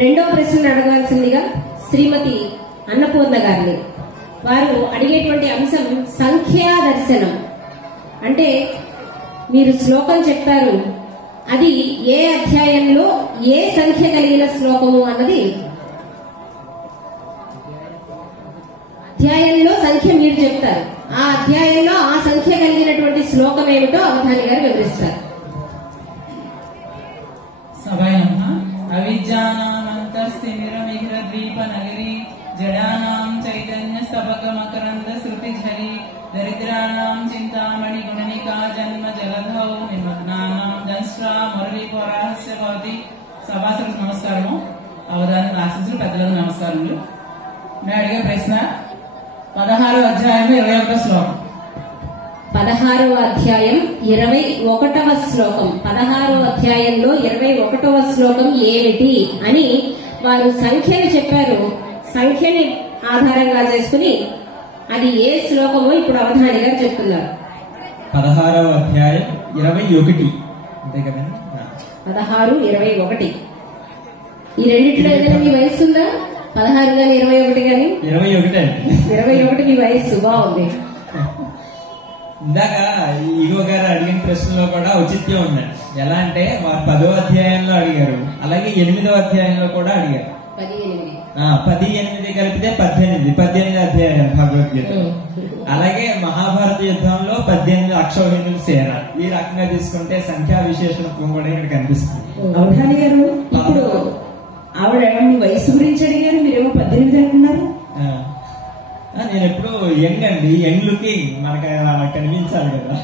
రెండో ప్రశ్న అడగాల్సిందిగా శ్రీమతి అన్నపూర్ణ గారిని. వారు అడిగేటువంటి అంశం సంఖ్యా దర్శనం. అంటే మీరు శ్లోకం చెప్తారు, అది ఏ అధ్యాయంలో ఏ సంఖ్య కలిగిన శ్లోకము అన్నది. అధ్యాయంలో సంఖ్య మీరు చెప్తారు, ఆ అధ్యాయంలో ఆ సంఖ్య కలిగినటువంటి శ్లోకం ఏమిటో అవధాని గారు వివరిస్తారు. సభయమ్మ అవిద్యానామంతస్థిమిరమిహిరద్వీప నగరి జడానాం చైతన్య స్తబక మకరంద శృతి ఝరి దరిద్రానాం చింతామణి గుణనికా జన్మ జలధౌ నిమగ్నానాం దంశ్రా మురళీ పౌరహస్య భవతి. సభాసలకు నమస్కారము, అవధాని ఆశీస్సులు, పెద్దలకు నమస్కారములు. నేను అడిగే ప్రశ్న 16వ అధ్యాయం 21వ శ్లోకం. 16వ అధ్యాయం 21వ శ్లోకం. 16వ అధ్యాయంలో 21వ శ్లోకం ఏమిటి అని వారు సంఖ్యను చెప్పారు. సంఖ్యని ఆధారంగా చేసుకుని అది ఏ శ్లోకమో ఇప్పుడు అవధాని గారు చెప్తున్నారు. 16వ అధ్యాయం 21 అంతే కదండి. 16, 21 ఈ రెండిట్లో ఏదైనా మీ వయసు ఉందా? 16 గాని 21 గాని? 21 అండి. 21 మీ వయస్సు బాగుంది. ఇందాక ఈగో గారు అడిగిన ప్రశ్నలో కూడా ఔచిత్యం ఉందండి. ఎలా అంటే వారు 10వ అధ్యాయంలో అడిగారు, అలాగే 8వ అధ్యాయంలో కూడా అడిగారు. 10-8 కలిపితే 18 అధ్యాయం భగవద్గీత. అలాగే మహాభారత యుద్ధంలో 18 అక్షౌహిణులు సేన. ఈ రకంగా తీసుకుంటే సంఖ్యా విశేషణత్వం కూడా ఇక్కడ కనిపిస్తుంది. అవధాని గారు, ఇప్పుడు ఆవిడ మీ వయసు గురించి అడిగారు, మీరేమో 18 అంటున్నారు. నేను ఎప్పుడు యంగ్ అండి, యంగ్ లుకింగ్ మనకు కనిపించాలి కదా.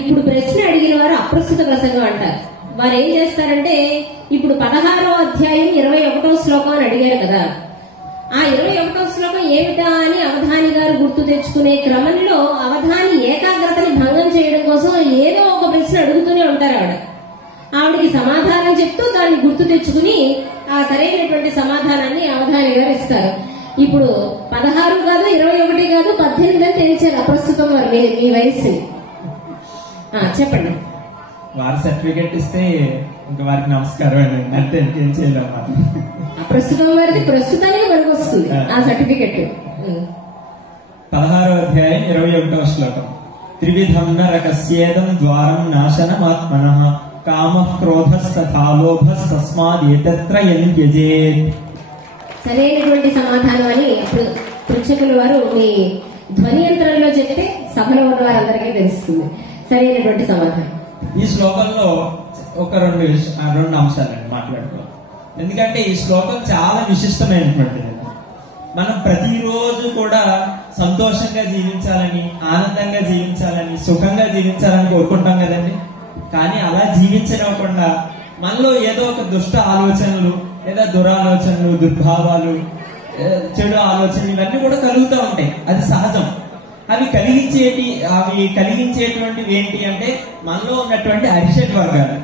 ఇప్పుడు ప్రశ్న అడిగిన వారు అప్రస్తుత ప్రసంగం అంటారు. వారు ఏం చేస్తారంటే, ఇప్పుడు 16వ అధ్యాయం 21వ శ్లోకం అని అడిగారు కదా, ఆ 21వ శ్లోకం ఏమిటా అని అవధాని గారు గుర్తు తెచ్చుకునే క్రమంలో అవధాని ఏకాగ్రతని భంగం చేయడం కోసం ఏదో ఒక ప్రశ్న అడుగుతూనే ఉంటారు. ఆవిడకి సమాధానం చెప్తూ దాన్ని గుర్తు తెచ్చుకుని ఆ సరైనటువంటి సమాధానాన్ని అవధాని గారు ఇస్తారు. ఇప్పుడు 16 కాదు, 21 కాదు, 18 అని తెలిచారు అప్రస్తుతం వారు మీ వయసు. చెప్పండి. వారి సర్టిఫికెట్ ఇస్తే ఇంకా వారికి నమస్కారం అండి, అంటే ఇంకేం చేయలేము. ప్రస్తుతం వారికి ప్రస్తుతానికి మనకు వస్తుంది ఆ సర్టిఫికెట్. 16వ అధ్యాయం 21వ శ్లోకం. త్రివిధం నరకస్యేదం ద్వారం నాశనమాత్మనః కామః క్రోధస్తథా లోభస్తస్మాదేతత్రయం త్యజేత్. సరైనటువంటి సమాధానం అని పృచ్ఛకుల వారు మీ ధ్వని యంత్రంలో చెప్తే సభలో ఉన్న వారందరికీ తెలుస్తుంది సరైనటువంటి సమాధానం. ఈ శ్లోకంలో ఒక రెండు అంశాలండి మాట్లాడుకోవాలి. ఎందుకంటే ఈ శ్లోకం చాలా విశిష్టమైనటువంటిది. మనం ప్రతిరోజు కూడా సంతోషంగా జీవించాలని, ఆనందంగా జీవించాలని, సుఖంగా జీవించాలని కోరుకుంటాం కదండి. కానీ అలా జీవించకుండా మనలో ఏదో ఒక దుష్ట ఆలోచనలు లేదా దురాలోచనలు, దుర్భావాలు, చెడు ఆలోచనలు ఇవన్నీ కూడా కలుగుతూ ఉంటాయి. అది సహజం. అవి కలిగించేటువంటివి ఏంటి అంటే మనలో ఉన్నటువంటి అరిషడ్ వర్గాలు.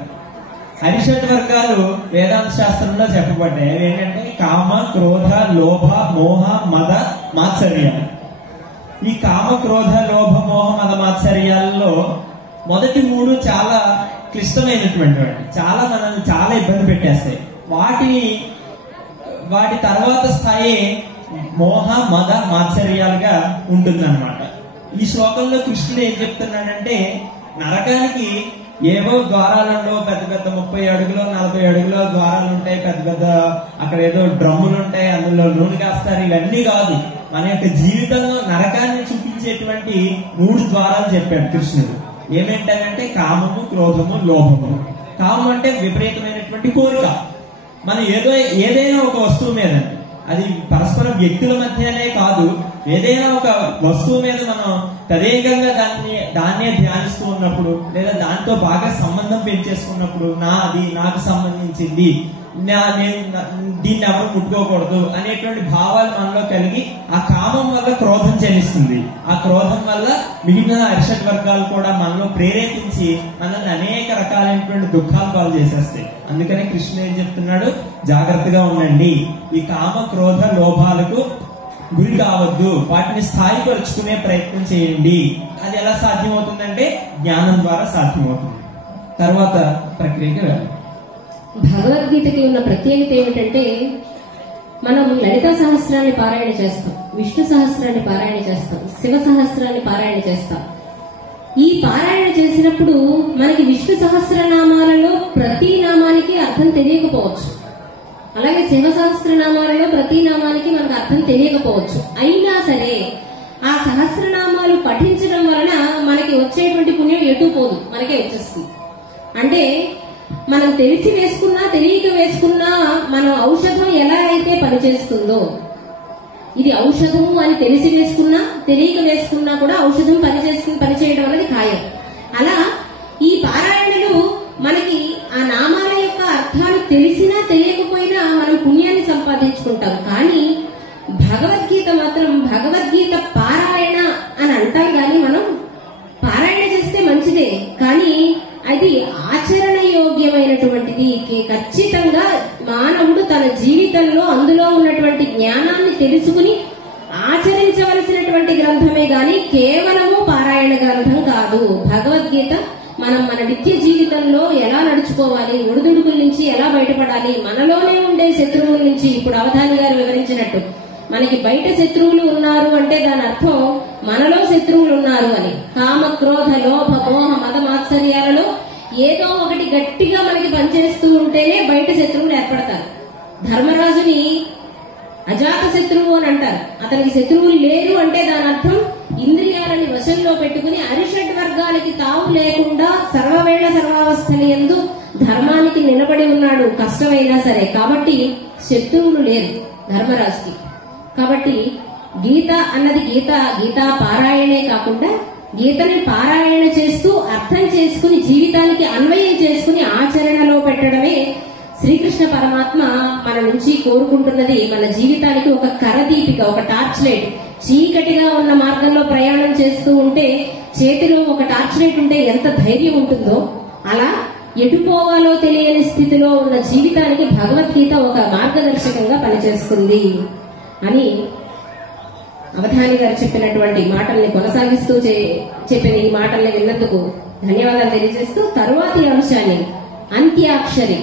అరిషడ్ వర్గాలు వేదాంత శాస్త్రంలో చెప్పబడ్డాయి. అవి ఏంటంటే కామ, క్రోధ, లోభ, మోహ, మద, మాత్సర్యాలు. ఈ కామ, క్రోధ, లోభ, మోహ, మద, మాత్సర్యాలలో మొదటి 3 చాలా క్లిష్టమైనటువంటి చాలా మనల్ని చాలా ఇబ్బంది పెట్టేస్తాయి. వాటి తర్వాత స్థాయి మోహ, మద, మాత్సర్యాలుగా ఉంటుందన్నమాట. ఈ శ్లోకంలో కృష్ణుడు ఏం చెప్తున్నాడంటే, నరకానికి ఏవో ద్వారాలలో పెద్ద పెద్ద 30 అడుగులో 40 అడుగులో ద్వారాలు ఉంటాయి, పెద్ద పెద్ద అక్కడ ఏదో డ్రమ్ములు ఉంటాయి, అందులో నూనె కాస్తారు. ఇవన్నీ కాదు. మన యొక్క జీవితంలో నరకాన్ని చూపించేటువంటి 3 ద్వారాలు చెప్పాడు కృష్ణుడు. ఏమేంటంటే కామము, క్రోధము, లోభము. కామం అంటే విపరీతమైనటువంటి కోరిక. మనం ఏదైనా ఒక వస్తువు మీద, అది పరస్పర వ్యక్తుల మధ్యనే కాదు, ఏదైనా ఒక వస్తువు మీద మనం తదేకంగా దాన్నే ధ్యానిస్తూ ఉన్నప్పుడు, లేదా దాంతో బాగా సంబంధం పెంచేసుకున్నప్పుడు, నాకు సంబంధించింది, దీన్ని ఎవరు ముట్టుకోకూడదు అనేటువంటి భావాలు మనలో కలిగి ఆ కామం వల్ల క్రోధం చెల్లిస్తుంది. ఆ క్రోధం వల్ల మిగిలిన అరిషడ్ వర్గాలు కూడా మనలో ప్రేరేపించి మనల్ని అనేక రకాలైనటువంటి దుఃఖాలు పాలు చేసేస్తాయి. అందుకనే కృష్ణుడు ఏం చెప్తున్నాడు, జాగ్రత్తగా ఉండండి, ఈ కామ, క్రోధ, లోభాలకు గురి కావద్దు, వాటిని స్థాయిపరుచుకునే ప్రయత్నం చేయండి. అది ఎలా సాధ్యమవుతుందంటే జ్ఞానం ద్వారా సాధ్యమవుతుంది. తర్వాత ప్రక్రియకి వెళ్ళాలి. భగవద్గీతకి ఉన్న ప్రత్యేకత ఏమిటంటే మనం లలితా సహస్రాన్ని పారాయణ చేస్తాం, విష్ణు సహస్రాన్ని పారాయణ చేస్తాం, శివ సహస్రాన్ని పారాయణ చేస్తాం. ఈ పారాయణ చేసినప్పుడు మనకి విష్ణు సహస్రనామాలలో ప్రతి నామానికి అర్థం తెలియకపోవచ్చు, అలాగే శివ సహస్రనామాలలో ప్రతి నామానికి మనకు అర్థం తెలియకపోవచ్చు. అయినా సరే ఆ సహస్రనామాలు పఠించడం వలన మనకి వచ్చేటువంటి పుణ్యం ఎటు పోదు, మనకే వచ్చేస్తుంది. అంటే మనం తెలిసి వేసుకున్నా తెలియక వేసుకున్నా మన ఔషధం ఎలా అయితే పనిచేస్తుందో, ఇది ఔషధము అని తెలిసి వేసుకున్నా తెలియక వేసుకున్నా కూడా ఔషధం పనిచేయడం అనేది ఖాయం. అలా ఈ పారాయణలు మనకి ఆ నామాల యొక్క అర్థాలు తెలిసినా తెలియకపోయినా మనం పుణ్యాన్ని సంపాదించుకుంటాం. కానీ భగవద్గీత మాత్రం భగవద్గీత పారాయణ అని అంటాం, కానీ మనం పారాయణ చేస్తే మంచిదే, కానీ అది ఆచరణ యోగ్యమైనటువంటిది. ఖచ్చితంగా మానవుడు తన జీవితంలో అందులో ఉన్నటువంటి జ్ఞానాన్ని తెలుసుకుని ఆచరించవలసినటువంటి గ్రంథమే గాని కేవలము పారాయణ గ్రంథం కాదు. భగవద్గీత మనం మన నిత్య జీవితంలో ఎలా నడుచుకోవాలి, ఒడిదుడుకుల నుంచి ఎలా బయటపడాలి, మనలోనే ఉండే శత్రువుల నుంచి, ఇప్పుడు అవధాని గారు వివరించినట్టు మనకి బయట శత్రువులు ఉన్నారు అంటే దాని అర్థం మనలో శత్రువులు ఉన్నారు అని. కామ క్రోధ లోభ మోహ మద మాత్సర్యాలలో ఏదో ఒకటి గట్టిగా మనకి పనిచేస్తూ ఉంటేనే బయట శత్రువులు ఏర్పడతారు. ధర్మరాజుని అజాత శత్రువు అని అంటారు. అతనికి శత్రువులు లేరు అంటే దాని అర్థం ఇంద్రియాలని వశంలో పెట్టుకుని అరిషడ్ వర్గాలకి తావు లేకుండా సర్వవేళ సర్వావస్థని యందు ధర్మానికి నిలబడి ఉన్నాడు కష్టమైనా సరే. కాబట్టి శత్రువులు లేరు ధర్మరాజుకి. కాబట్టి గీత అన్నది గీతా పారాయణే కాకుండా గీతని పారాయణ చేస్తూ అర్థం చేసుకుని జీవితానికి అన్వయం చేసుకుని ఆచరణలో పెట్టడమే శ్రీకృష్ణ పరమాత్మ మన నుంచి కోరుకుంటున్నది. మన జీవితానికి ఒక కరదీపిక, ఒక టార్చ్ లైట్. చీకటిగా ఉన్న మార్గంలో ప్రయాణం చేస్తూ ఉంటే చేతిలో ఒక టార్చ్ లైట్ ఉంటే ఎంత ధైర్యం ఉంటుందో, అలా ఎటుపోవాలో తెలియని స్థితిలో ఉన్న జీవితానికి భగవద్గీత ఒక మార్గదర్శకంగా పనిచేస్తుంది అని అవధాని గారు చెప్పినటువంటి మాటల్ని కొనసాగిస్తూ చెప్పిన ఈ మాటల్ని విన్నందుకు ధన్యవాదాలు తెలియజేస్తూ తరువాతి అంశాన్ని అంత్యాక్షరి